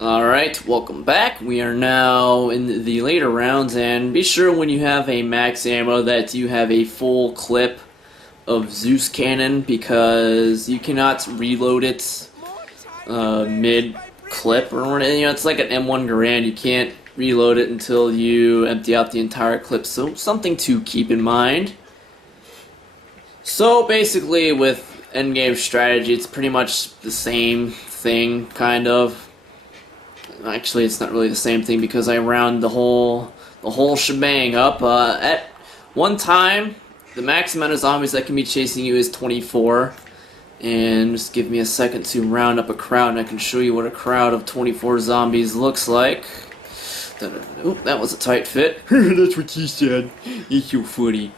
Alright, welcome back. We are now in the later rounds, and be sure when you have a max ammo that you have a full clip of Zeus cannon, because you cannot reload it mid clip or whatever. You know, it's like an M1 Garand. You can't reload it until you empty out the entire clip, so something to keep in mind. So basically with endgame strategy, it's pretty much the same thing, kind of. Actually, it's not really the same thing because I round the whole shebang up. At one time, the max amount of zombies that can be chasing you is 24. And just give me a second to round up a crowd, and I can show you what a crowd of 24 zombies looks like. Oop, that was a tight fit. That's what he said. It's your footy.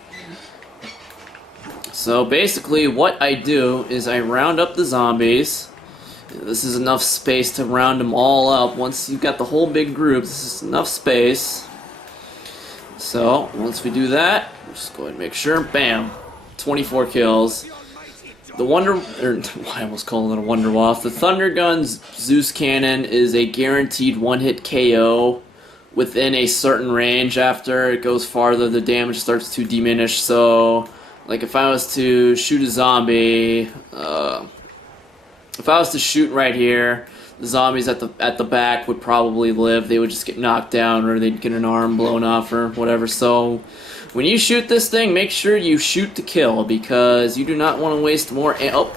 So basically, what I do is I round up the zombies. This is enough space to round them all up. Once you've got the whole big group, this is enough space. So, once we do that, just go ahead and make sure. Bam! 24 kills. The I almost called it a Wonder Waff. The Thunder Gun's Zeus Cannon is a guaranteed one-hit KO within a certain range. After it goes farther, the damage starts to diminish. So, like if I was to shoot a zombie, if I was to shoot right here, the zombies at the back would probably live. They would just get knocked down, or they'd get an arm blown off, or whatever. So, when you shoot this thing, make sure you shoot to kill, because you do not want to waste more. Oh,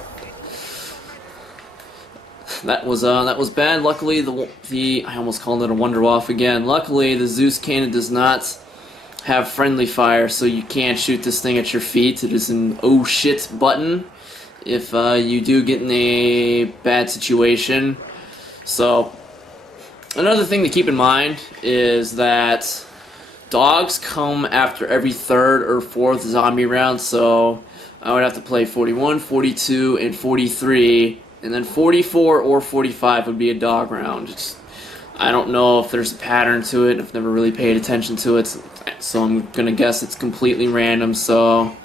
that was bad. Luckily, I almost called it a Wonder Waff again. Luckily, the Zeus Cannon does not have friendly fire, so you can't shoot this thing at your feet. It is an oh shit button if you do get in a bad situation. So, another thing to keep in mind is that dogs come after every third or fourth zombie round, so I would have to play 41, 42, and 43, and then 44 or 45 would be a dog round. I don't know if there's a pattern to it. I've never really paid attention to it, so I'm gonna guess it's completely random, so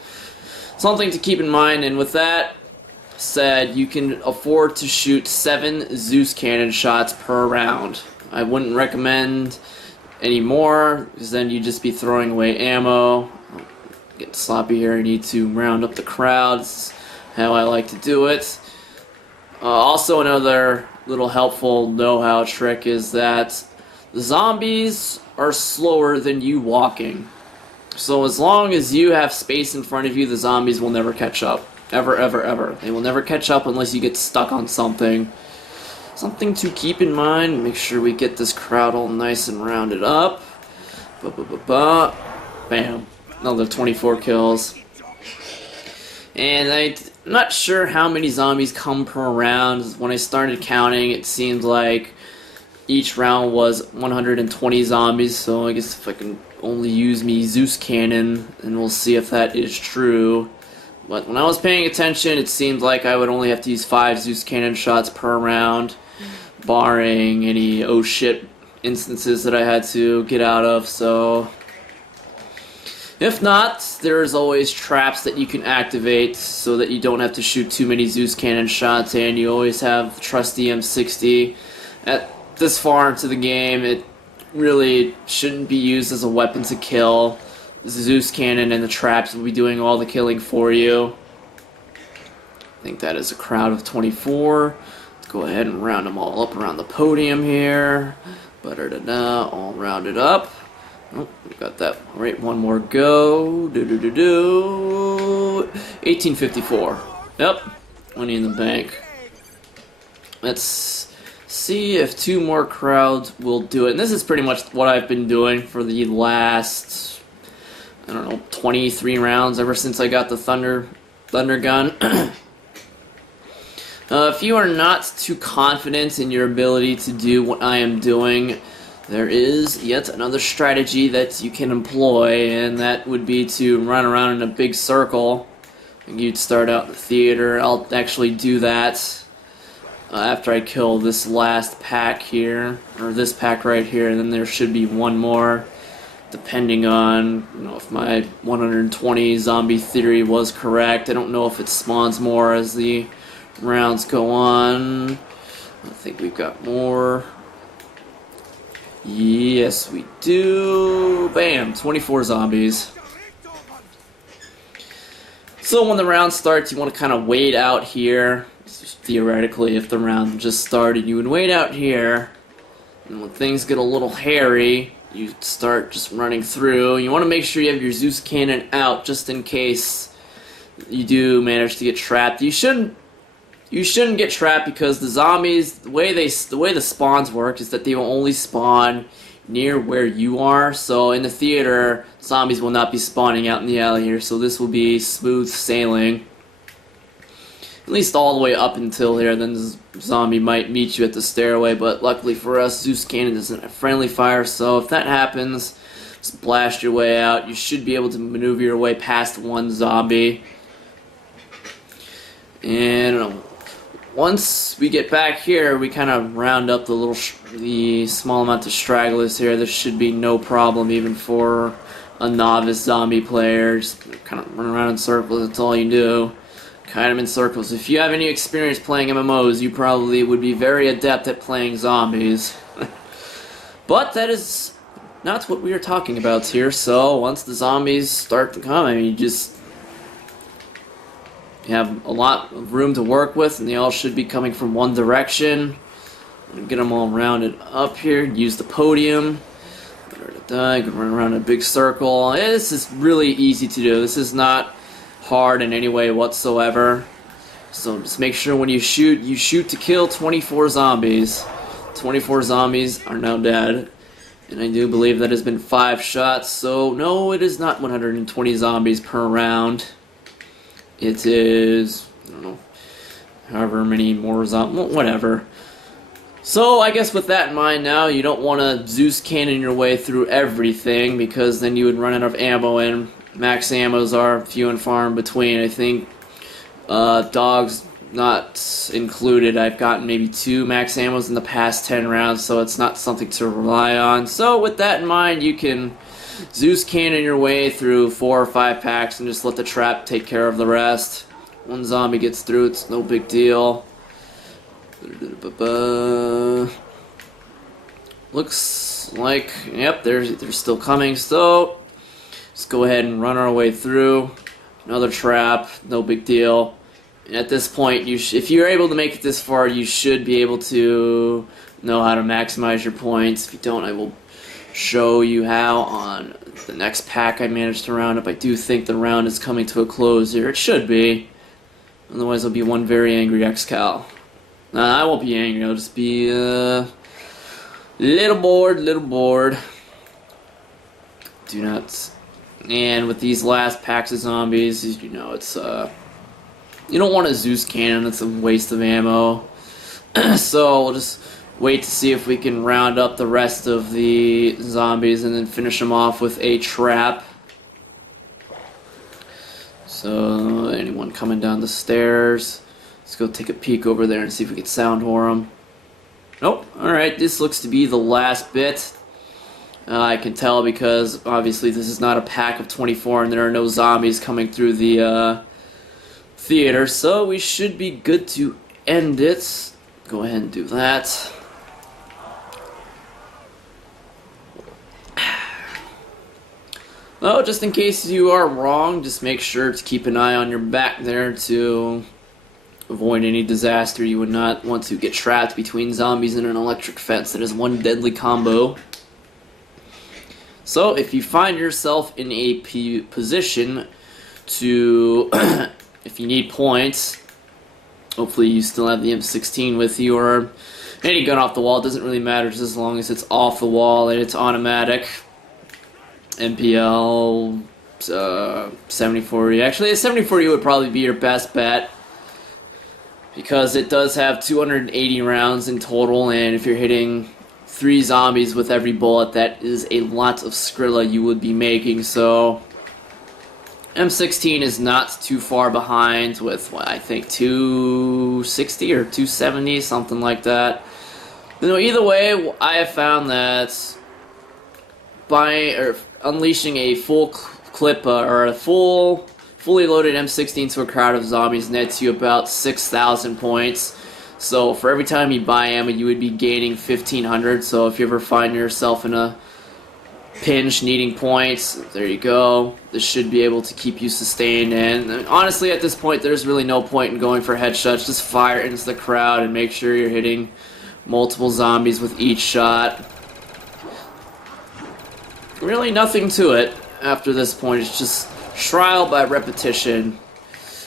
something to keep in mind. And with that said, you can afford to shoot 7 Zeus cannon shots per round. I wouldn't recommend any more, because then you'd just be throwing away ammo. Getting sloppy here, I need to round up the crowds, how I like to do it. Also, another little helpful know-how trick is that the zombies are slower than you walking. So as long as you have space in front of you, the zombies will never catch up. Ever, ever, ever. They will never catch up unless you get stuck on something. Something to keep in mind. Make sure we get this crowd all nice and rounded up. Bam. Another 24 kills. And I'm not sure how many zombies come per round. When I started counting, it seemed like each round was 120 zombies. So I guess if I can only use me Zeus Cannon, and we'll see if that is true. But when I was paying attention, it seemed like I would only have to use 5 Zeus Cannon shots per round, barring any oh shit instances that I had to get out of. So if not, there's always traps that you can activate so that you don't have to shoot too many Zeus Cannon shots, and you always have the trusty M60. At this far into the game, it really shouldn't be used as a weapon to kill. The Zeus Cannon and the traps will be doing all the killing for you. I think that is a crowd of 24. Let's go ahead and round them all up around the podium here. All rounded up. Oh, we got that right. One more go. 1854. Yep. Money in the bank. Let's see if 2 more crowds will do it. And this is pretty much what I've been doing for the last, I don't know, 23 rounds ever since I got the Thunder Gun. If you are not too confident in your ability to do what I am doing, there is yet another strategy that you can employ, and that would be to run around in a big circle. You'd start out in the theater. I'll actually do that after I kill this last pack here, or this pack right here, and then there should be one more, depending on, you know, if my 120 zombie theory was correct. I don't know if it spawns more as the rounds go on. I think we've got more. Yes, we do. Bam, 24 zombies. So when the round starts, you want to kind of wait out here. Theoretically, if the round just started, you would wait out here. And when things get a little hairy, you start just running through. You want to make sure you have your Zeus cannon out just in case you do manage to get trapped. You shouldn't get trapped because the zombies, the way the spawns work is that they will only spawn near where you are. So in the theater, zombies will not be spawning out in the alley here. So this will be smooth sailing. At least all the way up until here, then the zombie might meet you at the stairway, but luckily for us, Zeus Cannon isn't a friendly fire, so if that happens, just blast your way out. You should be able to maneuver your way past one zombie. And once we get back here, we kind of round up the small amount of stragglers here. There should be no problem even for a novice zombie player. Just kind of run around in circles, that's all you do. Kind of in circles. If you have any experience playing MMOs, you probably would be very adept at playing zombies. But that is not what we are talking about here, so once the zombies start to come, I mean, you have a lot of room to work with, and they all should be coming from one direction. Get them all rounded up here, use the podium. Run around in a big circle. This is really easy to do. This is not hard in any way whatsoever. So just make sure when you shoot to kill 24 zombies. 24 zombies are now dead. And I do believe that has been 5 shots, so no, it is not 120 zombies per round. It is, I don't know, however many more zombies, whatever. So I guess with that in mind now, you don't want to Zeus cannon your way through everything, because then you would run out of ammo, and max ammos are few and far in between. I think dogs not included. I've gotten maybe 2 max ammos in the past 10 rounds, so it's not something to rely on. So with that in mind, you can Zeus cannon your way through 4 or 5 packs and just let the trap take care of the rest. One zombie gets through, it's no big deal. Looks like, yep, they're still coming, so just go ahead and run our way through. Another trap, no big deal. And at this point, if you're able to make it this far, you should be able to know how to maximize your points. If you don't, I will show you how on the next pack I managed to round up. I do think the round is coming to a close here. It should be. Otherwise, I'll be one very angry xcal. Nah, I won't be angry. I'll just be little bored. Do not. And with these last packs of zombies, you know, it's you don't want a Zeus cannon. It's a waste of ammo. So we'll just wait to see if we can round up the rest of the zombies and then finish them off with a trap. So anyone coming down the stairs? Let's go take a peek over there and see if we can sound whore them. Nope. Alright, this looks to be the last bit. I can tell because obviously this is not a pack of 24 and there are no zombies coming through the theater, so we should be good to end it. Go ahead and do that. Oh, just in case you are wrong, just make sure to keep an eye on your back there to avoid any disaster. You would not want to get trapped between zombies and an electric fence. That is one deadly combo. So, if you find yourself in a position to, if you need points, hopefully you still have the M16 with you, or any gun off the wall, it doesn't really matter just as long as it's off the wall and it's automatic. MPL, 7040. Actually, a 7040 would probably be your best bet, because it does have 280 rounds in total, and if you're hitting 3 zombies with every bullet, that is a lot of Skrilla you would be making. So M16 is not too far behind with, what, I think 260 or 270, something like that. You know, either way, I have found that unleashing a full clip or a fully loaded M16 to a crowd of zombies nets you about 6,000 points. So for every time you buy ammo, you would be gaining 1,500. So if you ever find yourself in a pinch needing points, there you go. This should be able to keep you sustained. And honestly, at this point, there's really no point in going for headshots. Just fire into the crowd and make sure you're hitting multiple zombies with each shot. Really nothing to it after this point. It's just trial by repetition.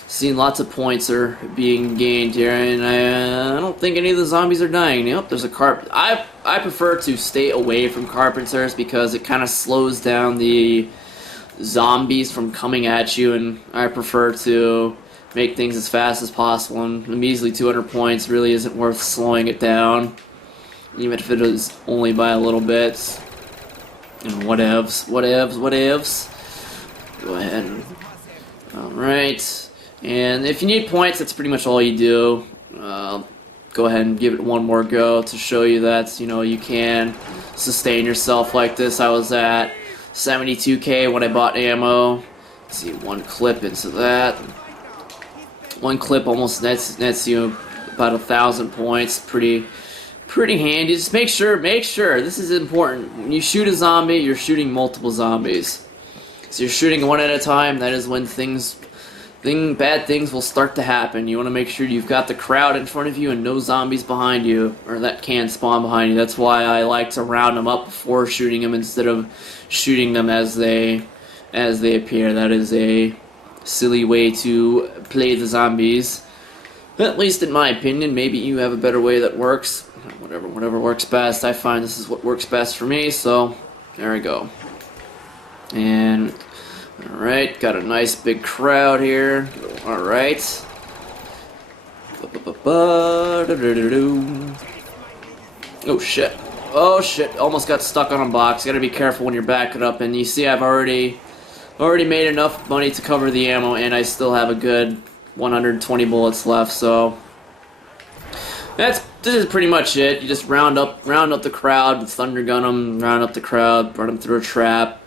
Seeing lots of points are being gained here, and I don't think any of the zombies are dying. Yep, there's a carpenter. I prefer to stay away from carpenters because it kind of slows down the zombies from coming at you, and I prefer to make things as fast as possible. And a measly 200 points really isn't worth slowing it down, even if it is only by a little bit. And whatevs. Go ahead and... Alright. And if you need points, that's pretty much all you do. Go ahead and give it one more go to show you that, you know, you can sustain yourself like this. I was at 72k when I bought ammo. Let's see, one clip into that. One clip almost nets you about 1,000 points. Pretty handy. Just make sure, this is important. When you shoot a zombie, you're shooting multiple zombies. So you're shooting one at a time. That is when bad things will start to happen. You want to make sure you've got the crowd in front of you and no zombies behind you, or that can spawn behind you. That's why I like to round them up before shooting them instead of shooting them as they appear. That is a silly way to play the zombies. At least in my opinion. Maybe you have a better way that works. Whatever works best. I find this is what works best for me, so there we go. And alright, got a nice big crowd here. Alright. Oh shit. Oh shit, almost got stuck on a box. Gotta be careful when you're backing up. And you see I've already made enough money to cover the ammo, and I still have a good 120 bullets left, so this is pretty much it. You just round up the crowd, thunder gun them, round up the crowd, run them through a trap.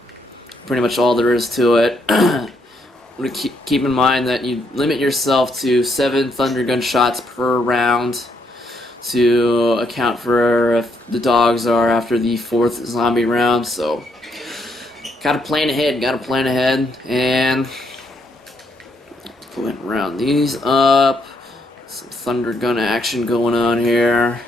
Pretty much all there is to it. Keep in mind that you limit yourself to 7 thunder gun shots per round to account for if the dogs are after the 4th zombie round. So gotta plan ahead, and go ahead and round these up. Some thunder gun action going on here.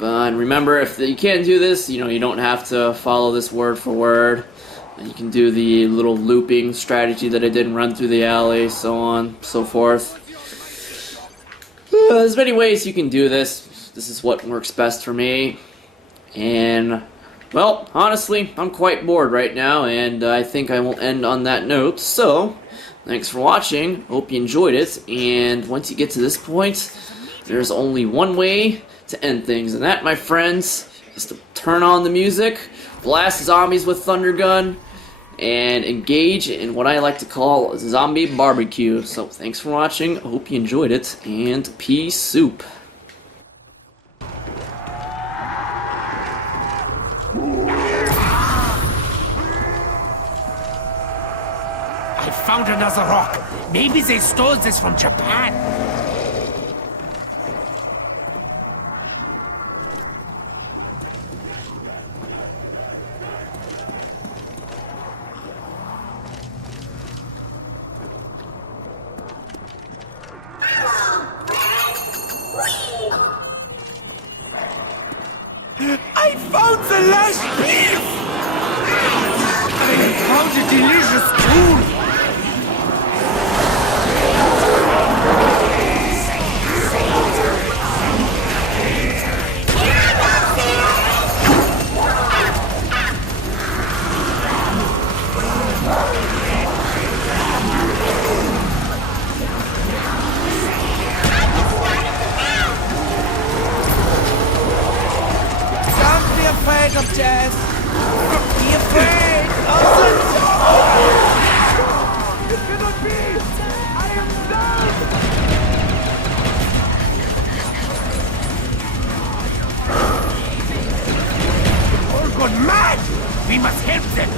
And remember, if you can't do this, you know, you don't have to follow this word for word. And you can do the little looping strategy that I did and run through the alley, so on, so forth. There's many ways you can do this. This is what works best for me. And, well, honestly, I'm quite bored right now, and I think I will end on that note. So, thanks for watching. Hope you enjoyed it. And once you get to this point, there's only one way to end things, and that, my friends, is to turn on the music, blast zombies with thunder gun, and engage in what I like to call zombie barbecue. So thanks for watching, hope you enjoyed it, and peace soup. I found another rock. Maybe they stole this from Japan. I found the last beef! I found a delicious tool! Afraid of death. Be afraid of the dark. It cannot be. I am done. They're all gone mad. We must help them.